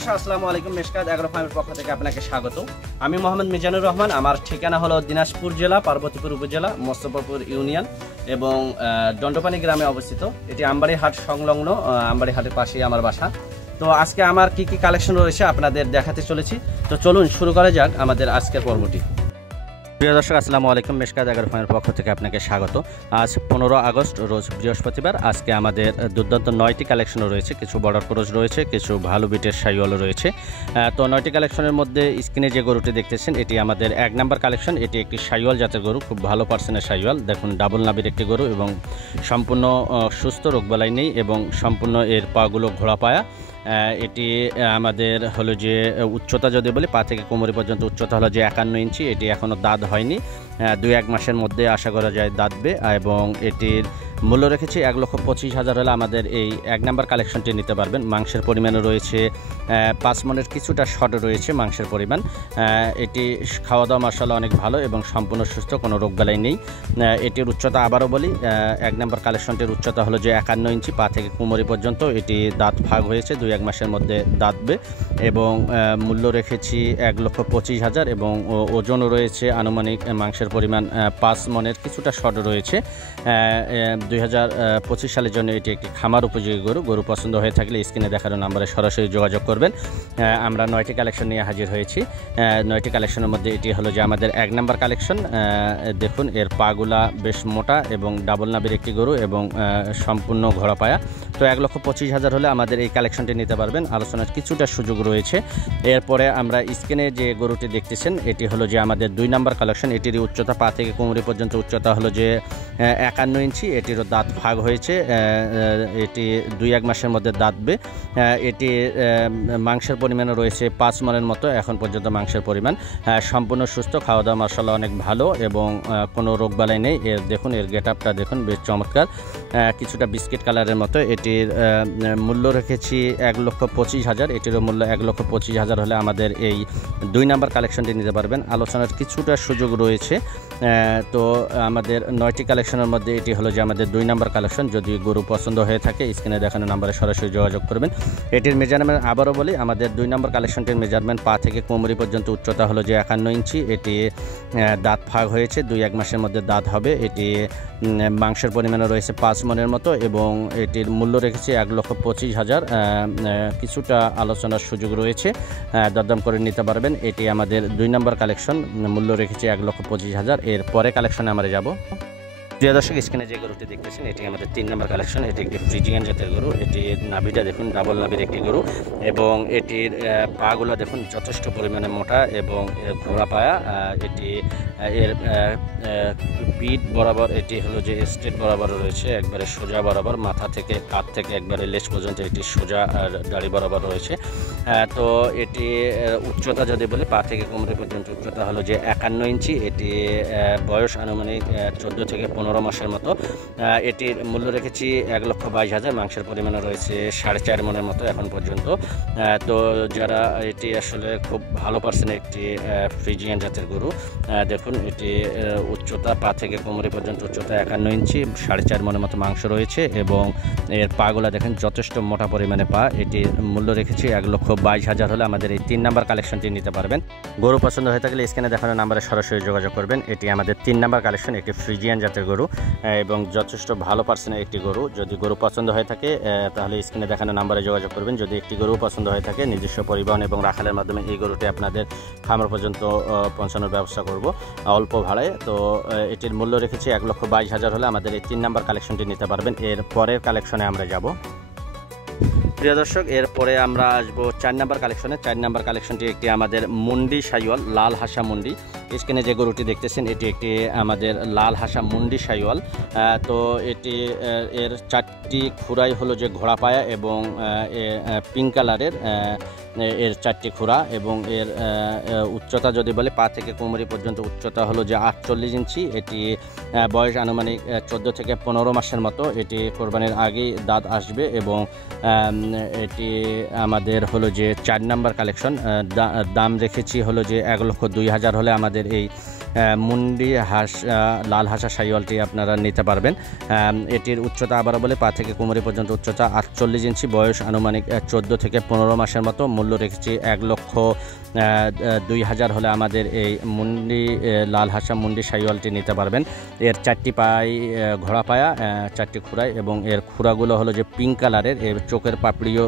দর্শক আসসালামু আলাইকুম। মেশকাত এগ্রো ফার্মের পক্ষ থেকে আপনাকে স্বাগত। আমি মোহাম্মদ মিজানুর রহমান। আমার ঠিকানা হলো দিনাজপুর জেলা, পার্বতীপুর উপজেলা, মোস্তফাপুর ইউনিয়ন এবং দণ্ডপানি গ্রামে অবস্থিত। এটি আমবাড়ি হাট সংলগ্ন, আমবাড়ি হাটের পাশেই আমার বাসা। তো আজকে আমার কি কি কালেকশন রয়েছে আপনাদের দেখাতে চলেছি। তো চলুন শুরু করা যাক আমাদের আজকের পর্বটি। প্রিয় দর্শক আসসালামু আলাইকুম। মেশকাত এগ্রো ফার্মের পক্ষ থেকে আপনাকে স্বাগত। আজ 15 আগস্ট রোজ বৃহস্পতিবার। আজকে আমাদের দুর্দান্ত 9টি কালেকশন রয়েছে। কিছু বর্ডার ক্রস রয়েছে, কিছু ভালো বিটের শাইওয়াল রয়েছে। তো 9টি কালেকশনের মধ্যে স্ক্রিনে যে গরুটি দেখতেছেন এটি আমাদের 1 নাম্বার কালেকশন। এটি একটি শাইওয়াল জাতের গরু, খুব ভালো পার্সেন্টের শাইওয়াল। দেখুন ডাবল নাভির একটি গরু এবং সম্পূর্ণ সুস্থ, রোগবালাই নেই এবং সম্পূর্ণ এর পাগুলো ঘোড়া পায়া। এটি আমাদের হলো যে উচ্চতা যদি বলি, পা থেকে কোমর পর্যন্ত উচ্চতা হলো যে 51 ইঞ্চি। এটি এখনও দাঁত হয়নি, 2-1 মাসের মধ্যে আশা করা যায় দাঁতবে। এবং এটির মূল্য রেখেছি 1,25,000 হলে আমাদের এই 1 নাম্বার কালেকশনটি নিতে পারবেন। মাংসের পরিমাণও রয়েছে 5 মণের কিছুটা শর্ট রয়েছে মাংসের পরিমাণ। এটি খাওয়া দাওয়া মাশাআল্লাহ অনেক ভালো এবং সম্পূর্ণ সুস্থ, কোনো রোগবালাই নেই। এটির উচ্চতা আবারও বলি, 1 নাম্বার কালেকশনটির উচ্চতা হলো যে 51 ইঞ্চি, পা থেকে কোমরি পর্যন্ত। এটি দাঁত ভাগ হয়েছে, 2-1 মাসের মধ্যে দাঁতবে। এবং মূল্য রেখেছি 1,25,000 এবং ওজনও রয়েছে আনুমানিক মাংসের পরিমাণ 5 মণের কিছুটা শর্ট রয়েছে। 2025 সালের জন্য এটি একটি খামার উপযোগী গরু। গরু পছন্দ হয়ে থাকলে স্ক্রিনে দেখানো নাম্বারে সরাসরি যোগাযোগ করবেন। আমরা 9টি কালেকশন নিয়ে হাজির হয়েছি। 9টি কালেকশনের মধ্যে এটি হলো যে আমাদের 1 নাম্বার কালেকশন। দেখুন এর পাগুলা বেশ মোটা এবং ডাবল নাভির একটি গরু এবং সম্পূর্ণ ঘোড়া পায়া। তো 1,25,000 হলে আমাদের এই কালেকশনটি নিতে পারবেন। আলোচনার কিছুটা সুযোগ রয়েছে। এরপরে আমরা স্ক্রিনে যে গরুটি দেখতেছেন এটি হলো যে আমাদের 2 নাম্বার কালেকশন। এটির উচ্চতা পা থেকে কোমরি পর্যন্ত উচ্চতা হলো যে 51 ইঞ্চি। এটিরও দাঁত ভাগ হয়েছে, এটি 2-1 মাসের মধ্যে দাঁতবে। এটি মাংসের পরিমাণও রয়েছে 5 মণের মতো এখন পর্যন্ত মাংসের পরিমাণ। সম্পূর্ণ সুস্থ, খাওয়া দাওয়া মাশাআল্লাহ অনেক ভালো এবং কোনো রোগবালাই নেই। এর দেখুন, এর গেট আপটা দেখুন, বেশ চমৎকার, কিছুটা বিস্কিট কালারের মতো। এটির মূল্য রেখেছি 1,25,000। এটিরও মূল্য 1,25,000 হলে আমাদের এই 2 নাম্বার কালেকশনটি নিতে পারবেন। আলোচনার কিছুটা সুযোগ রয়েছে। তো আমাদের 9টি কালেকশনের মধ্যে এটি হলো যে আমাদের 2 নাম্বার কালেকশন। যদি গরু পছন্দ হয়ে থাকে স্ক্রিনে দেখানো নাম্বারে সরাসরি যোগাযোগ করবেন। এটির মেজারমেন্ট আবারও বলি, আমাদের 2 নাম্বার কালেকশনটির মেজারমেন্ট পা থেকে কোমরি পর্যন্ত উচ্চতা হলো যে 51 ইঞ্চি। এটি দাঁত ভাগ হয়েছে, 2-1 মাসের মধ্যে দাঁত হবে। এটি মাংসের পরিমাণও রয়েছে 5 মণের মতো এবং এটির মূল্য রেখেছি 1,25,000। কিছুটা আলোচনার সুযোগ রয়েছে, দরদাম করে নিতে পারবেন। এটি আমাদের 2 নাম্বার কালেকশন, মূল্য রেখেছি 1,25,000। এর পরে কালেকশনে আমরা যাব। প্রিয় দর্শক স্ক্রিনে যে গরুটি দেখতেছেন এটি আমাদের 3 নাম্বার কালেকশন। এটি একটি ফ্রিজিয়ান জাতের গরু। এটির নাভিটা দেখুন ডাবল নাভির একটি গরু এবং এটির পাগুলো দেখুন যথেষ্ট পরিমাণে মোটা এবং ঘোড়া পায়া। এটি এর পিঠ বরাবর এটি হলো যে স্ট্রেট বরাবর রয়েছে, একবারে সোজা বরাবর, মাথা থেকে কাঁধ থেকে একবারে লেজ পর্যন্ত এটি সোজা আর দাড়ি বরাবর রয়েছে। তো এটি উচ্চতা যদি বলি, পা থেকে কোমর পর্যন্ত উচ্চতা হলো যে 51 ইঞ্চি। এটি বয়স আনুমানিক 14 থেকে 15 মাসের মতো। এটির মূল্য রেখেছি 1,22,000। মাংসের পরিমাণে রয়েছে 4.5 মণের মতো এখন পর্যন্ত। তো যারা এটি আসলে খুব ভালো পার্সেন্টের একটি ফ্রিজিয়ান জাতের গরু। দেখুন এটি উচ্চতা পা থেকে কোমরে পর্যন্ত উচ্চতা 51 ইঞ্চি, 4.5 মণের মতো মাংস রয়েছে এবং এর পাগুলা দেখেন যথেষ্ট মোটা পরিমাণে পা। এটির মূল্য রেখেছি 1,22,000 হলে আমাদের এই 3 নাম্বার কালেকশনটি নিতে পারবেন। গরু পছন্দ হয়ে থাকলে স্ক্রিনে দেখানো নাম্বারে সরাসরি যোগাযোগ করবেন। এটি আমাদের 3 নাম্বার কালেকশন, একটি ফ্রিজিয়ান জাতের গরু এবং যথেষ্ট ভালো পার্সেন্টের একটি গরু। যদি গরু পছন্দ হয়ে থাকে তাহলে স্ক্রিনে দেখানো নাম্বারে যোগাযোগ করবেন। যদি একটি গরু পছন্দ হয়ে থাকে নিজস্ব পরিবহন এবং রাখালের মাধ্যমে এই গরুটি আপনাদের খামার পর্যন্ত পৌঁছানোর ব্যবস্থা করব অল্প ভাড়ায়। তো এটির মূল্য রেখেছি 1,22,000 হলে আমাদের এই 3 নাম্বার কালেকশনটি নিতে পারবেন। এর পরের কালেকশনে আমরা যাব। প্রিয় দর্শক এরপরে আমরা আসবো 4 নাম্বার কালেকশনে। 4 নাম্বার কালেকশনটি একটি আমাদের মুন্ডি শাইওয়াল, লাল হাসা মুন্ডি। স্ক্রিনে যে গরুটি দেখতেছেন এটি একটি আমাদের লাল হাসা মুন্ডি শাইওয়াল। তো এটি এর 4টি খুরাই হলো যে ঘোড়া পায়া এবং পিঙ্ক কালারের এর 4টি খুরা এবং এর উচ্চতা যদি বলে, পা থেকে কোমরি পর্যন্ত উচ্চতা হলো যে 48 ইঞ্চি। এটি বয়স আনুমানিক 14 থেকে 15 মাসের মতো। এটি কোরবানির আগেই দাঁত আসবে এবং এটি আমাদের হলো যে 4 নাম্বার কালেকশন। দাম রেখেছি হলো যে 1,02,000 হলে আমাদের এই মুন্ডি হাঁস লাল হাসা শাহিওয়ালটি আপনারা নিতে পারবেন। এটির উচ্চতা আবারও বলে পা থেকে কোমরে পর্যন্ত উচ্চতা 48 ইঞ্চি, বয়স আনুমানিক 14 থেকে 15 মাসের মতো। মূল্য রেখেছি 1,02,000 হলে আমাদের এই মুন্ডি লাল হাসা মুন্ডি শাহিওয়ালটি নিতে পারবেন। এর 4টি পায়ে ঘোড়া পায়া, 4টি খুঁড়ায় এবং এর খুঁড়াগুলো হলো যে পিঙ্ক কালারের, এর চোখের পাপড়িও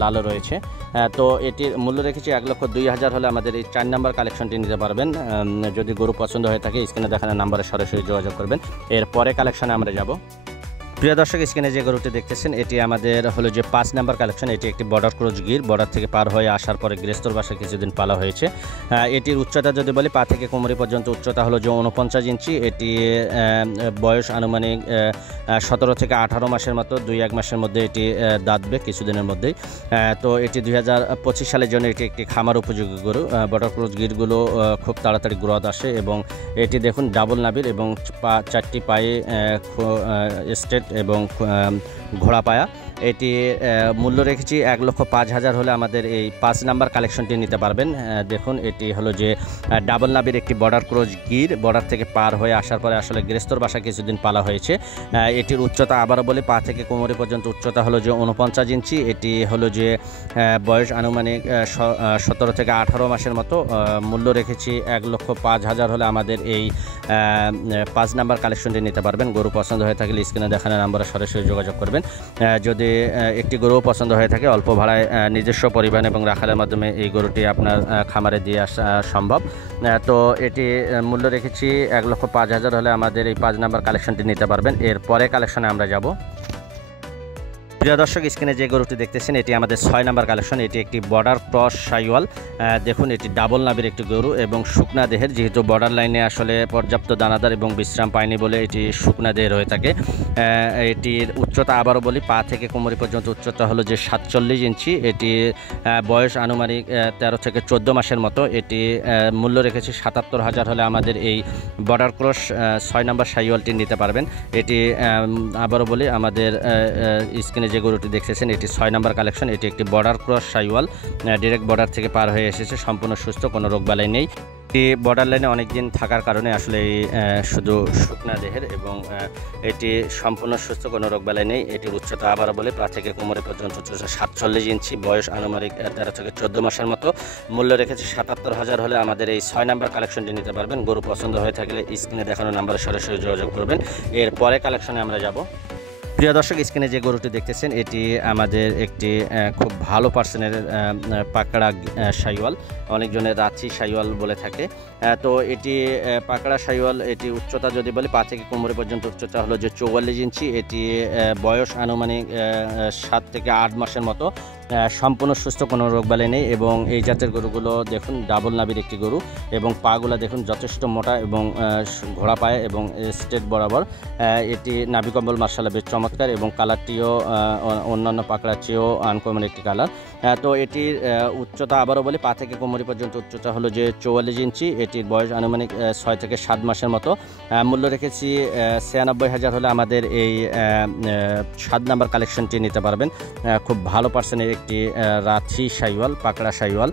লালও রয়েছে। তো এটির মূল্য রেখেছি 1,02,000 হলে আমাদের এই 4 নাম্বার কালেকশনটি নিতে পারবেন। যদি গরু পছন্দ হয়ে থাকে স্ক্রিনে দেখানো নাম্বারে সরাসরি যোগাযোগ করবেন। এর পরে কালেকশনে আমরা যাব। প্রিয় দর্শক, স্ক্রিনে যে গরুটি দেখতেছেন এটি আমাদের হলো যে 5 নাম্বার কালেকশন। এটি একটি বর্ডার ক্রস গির, বর্ডার থেকে পার হয়ে আসার পরে গৃহস্থর বাসায় কিছুদিন পালা হয়েছে। এটির উচ্চতা যদি বলি পা থেকে কোমরে পর্যন্ত উচ্চতা হলো যে 49 ইঞ্চি। এটি বয়স আনুমানিক 17 থেকে 18 মাসের মতো, 2-1 মাসের মধ্যে এটি দাঁতবে কিছুদিনের মধ্যেই। তো এটি 2025 সালের জন্য এটি একটি খামার উপযোগী গরু। বর্ডার ক্রস গিরগুলো খুব তাড়াতাড়ি গ্রোথ আসে এবং এটি দেখুন ডাবল নাভির এবং 4টি পায়ে স্ট্রেট এবং ঘোড়া পায়া। এটি মূল্য রেখেছি 1,05,000 হলে আমাদের এই 5 নাম্বার কালেকশনটি নিতে পারবেন। দেখুন এটি হলো যে ডাবল নাভির একটি বর্ডার ক্রস গির, বর্ডার থেকে পার হয়ে আসার পরে আসলে গৃহস্থর বাসা কিছুদিন পালা হয়েছে। এটির উচ্চতা আবারও বলে পা থেকে কোমরে পর্যন্ত উচ্চতা হলো যে 49 ইঞ্চি। এটি হলো যে বয়স আনুমানিক 17 থেকে 18 মাসের মতো। মূল্য রেখেছি 1,05,000 হলে আমাদের এই 5 নাম্বার কালেকশনটি নিতে পারবেন। গরু পছন্দ হয়ে থাকলে স্ক্রিনে দেখানো নাম্বারে সরাসরি যোগাযোগ করবেন। যদি একটি গরু পছন্দ হয়ে থাকে অল্প ভাড়ায় নিজস্ব পরিবহন এবং রাখালের মাধ্যমে এই গরুটি আপনার খামারে দিয়ে আসা সম্ভব। তো এটি মূল্য রেখেছি 1,05,000 হলে আমাদের এই 5 নাম্বার কালেকশনটি নিতে পারবেন। এর পরে কালেকশনে আমরা যাব। প্রিয় দর্শক, স্ক্রিনে যে গরুটি দেখতেছেন এটি আমাদের 6 নাম্বার কালেকশন। এটি একটি বর্ডার ক্রস শাহিওয়াল। দেখুন এটি ডাবল নাভির একটি গরু এবং শুকনা দেহের, যেহেতু বর্ডার লাইনে আসলে পর্যাপ্ত দানাদার এবং বিশ্রাম পায়নি বলে এটি শুকনা দেহের হয়ে থাকে। এটির উচ্চতা আবারও বলি পা থেকে কোমরে পর্যন্ত উচ্চতা হলো যে 47 ইঞ্চি। এটির বয়স আনুমানিক 13 থেকে 14 মাসের মতো। এটি মূল্য রেখেছি 77,000 হলে আমাদের এই বর্ডার ক্রস 6 নাম্বার শাহিওয়ালটি নিতে পারবেন। এটি আবারও বলি আমাদের স্ক্রিনে যে গরুটি দেখতেছেন এটি 6 নাম্বার কালেকশন। এটি একটি border cross Sahiwal, direct border থেকে পার হয়ে এসেছে, সম্পূর্ণ সুস্থ, কোনো রোগবালাই নেই। এটি বর্ডার লাইনে অনেক দিন থাকার কারণে আসলে শুধু শুকনা দেহের এবং এটি সম্পূর্ণ সুস্থ, কোনো রোগবালাই নেই। এটির উচ্চতা আবার বলে পা থেকে কোমরে পর্যন্ত 47 ইঞ্চি, বয়স আনুমানিক 13 থেকে 14 মাসের মতো। মূল্য রেখেছে 77,000 হলে আমাদের এই 6 নাম্বার কালেকশনটি নিতে পারবেন। গরু পছন্দ হয়ে থাকলে স্ক্রিনে দেখানো নাম্বারে সরাসরি যোগাযোগ করবেন। এর পরে কালেকশনে আমরা যাব। প্রিয় দর্শক, স্ক্রিনে যে গরুটি দেখতেছেন এটি আমাদের একটি খুব ভালো পার্সেন্টের পাকড়া শাহিওয়াল, অনেকজনের রাঁচি শাহিওয়াল বলে থাকে। তো এটি পাকড়া শাহিওয়াল। এটি উচ্চতা যদি বলি পা থেকে কোমরে পর্যন্ত উচ্চতা হলো যে 44 ইঞ্চি। এটি বয়স আনুমানিক 7 থেকে 8 মাসের মতো। সম্পূর্ণ সুস্থ, কোনো রোগবালাই নেই এবং এই জাতের গরুগুলো দেখুন ডাবল নাভির একটি গরু এবং পাগুলো দেখুন যথেষ্ট মোটা এবং ঘোড়া পায়ে এবং স্ট্রেট বরাবর। এটি নাভি কম্বল মার্শাল্লাহ বেশ চমৎকার এবং কালারটিও অন্যান্য পাকড়ার চেয়েও আনকমন একটি কালার। তো এটির উচ্চতা আবারও বলি পা থেকে কোমরে পর্যন্ত উচ্চতা হলো যে 44 ইঞ্চি। এটির বয়স আনুমানিক 6 থেকে 7 মাসের মতো। মূল্য রেখেছি 96,000 হলে আমাদের এই 7 নাম্বার কালেকশনটি নিতে পারবেন। খুব ভালো পার্সেন্টের একটি রাঁচি শাহিওয়াল, পাকড়া শাহিওয়াল,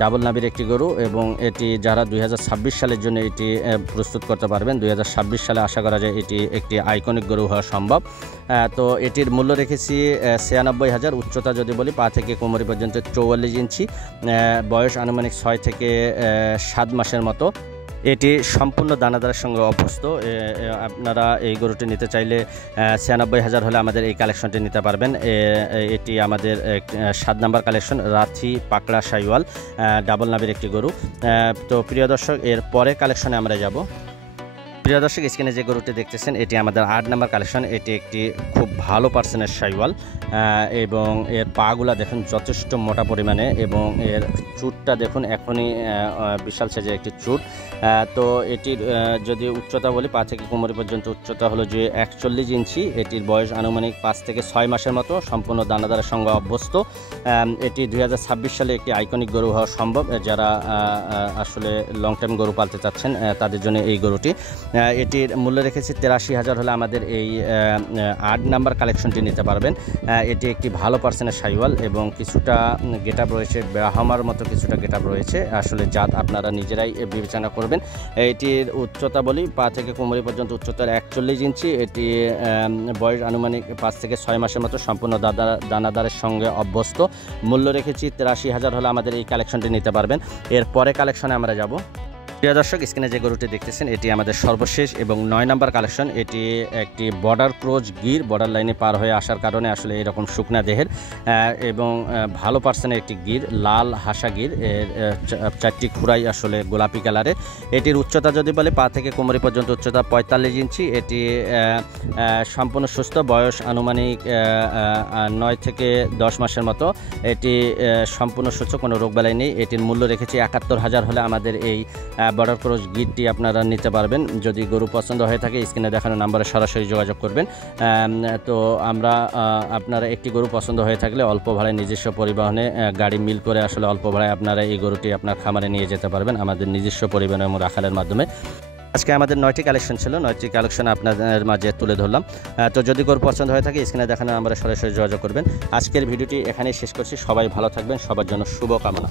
ডাবল নাভির একটি গরু এবং এটি যারা 2026 সালের জন্য এটি প্রস্তুত করতে পারবেন, 2026 সালে আশা করা যায় এটি একটি আইকনিক গরু হওয়া সম্ভব। তো এটির মূল্য রেখেছি 96,000। উচ্চতা যদি বলি পা থেকে কোমরে পর্যন্ত 44 ইঞ্চি, বয়স আনুমানিক 6 থেকে 7 মাসের মতো। এটি সম্পূর্ণ দানাদারের সঙ্গে অভ্যস্ত। আপনারা এই গরুটি নিতে চাইলে 96,000 হলে আমাদের এই কালেকশনটি নিতে পারবেন। এটি আমাদের 7 নাম্বার কালেকশন, রাঁচি পাকড়া শাহিওয়াল, ডাবল নাভির একটি গরু। তো প্রিয় দর্শক, এর পরে কালেকশনে আমরা যাব। প্রিয় দর্শক, স্ক্রিনে যে গরুটি দেখতেছেন এটি আমাদের 8 নাম্বার কালেকশন। এটি একটি খুব ভালো পার্সেন্টের শাহিওয়াল এবং এর পাগুলা দেখুন যথেষ্ট মোটা পরিমাণে এবং এর চুটটা দেখুন এখনই বিশাল সাইজের একটি চুট। তো এটির যদি উচ্চতা বলি পা থেকে কোমরে পর্যন্ত উচ্চতা হলো যে 41 ইঞ্চি। এটির বয়স আনুমানিক 5 থেকে 6 মাসের মতো। সম্পূর্ণ দানাদারের সঙ্গে অভ্যস্ত। এটি 2026 সালে একটি আইকনিক গরু হওয়া সম্ভব। যারা আসলে লং টাইম গরু পালতে চাচ্ছেন তাদের জন্য এই গরুটি। এটির মূল্য রেখেছি 83,000 হলে আমাদের এই 8 নাম্বার কালেকশনটি নিতে পারবেন। এটি একটি ভালো পার্সেন্টের শাইওয়াল এবং কিছুটা গেট আপ রয়েছে, ব্রাহ্মার মতো কিছুটা গেট আপ রয়েছে। আসলে জাত আপনারা নিজেরাই বিবেচনা করবেন। এটির উচ্চতা বলি, পা থেকে কোমর পর্যন্ত উচ্চতার 41 ইঞ্চি। এটি বয়স আনুমানিক 5 থেকে 6 মাসের মতো, সম্পূর্ণ দানাদারের সঙ্গে অভ্যস্ত। মূল্য রেখেছি 83,000 হলে আমাদের এই কালেকশনটি নিতে পারবেন। এর পরে কালেকশনে আমরা যাব। প্রিয় দর্শক, স্ক্রিনে যে গরুটি দেখতেছেন এটি আমাদের সর্বশেষ এবং 9 নাম্বার কালেকশন। এটি একটি বর্ডার ক্রোজ গির, বর্ডার লাইনে পার হয়ে আসার কারণে আসলে এরকম শুকনা দেহের এবং ভালো পার্সেন্টের একটি গির, লাল হাসা গির। এর 4টি খুরাই আসলে গোলাপি কালারের। এটির উচ্চতা যদি বলে, পা থেকে কোমরি পর্যন্ত উচ্চতা 45 ইঞ্চি। এটি সম্পূর্ণ সুস্থ, বয়স আনুমানিক 9 থেকে 10 মাসের মতো। এটি সম্পূর্ণ সুস্থ, কোনো রোগবালাই নেই। এটির মূল্য রেখেছি 71,000 হলে আমাদের এই বর্ডার ক্রস গিরটি আপনারা নিতে পারবেন। যদি গরু পছন্দ হয়ে থাকে স্ক্রিনে দেখানো নাম্বারে সরাসরি যোগাযোগ করবেন। তো আমরা আপনারা একটি গরু পছন্দ হয়ে থাকলে অল্প ভাড়ায় নিজস্ব পরিবহনে গাড়ি মিল করে আসলে অল্প ভাড়ায় আপনারা এই গরুটি আপনার খামারে নিয়ে যেতে পারবেন আমাদের নিজস্ব পরিবহন এবং রাখালের মাধ্যমে। আজকে আমাদের 9টি কালেকশন ছিল, 9টি কালেকশন আপনাদের মাঝে তুলে ধরলাম। তো যদি গরু পছন্দ হয়ে থাকে স্ক্রিনে দেখানো নাম্বারে সরাসরি যোগাযোগ করবেন। আজকের ভিডিওটি এখানেই শেষ করছি। সবাই ভালো থাকবেন, সবার জন্য শুভকামনা।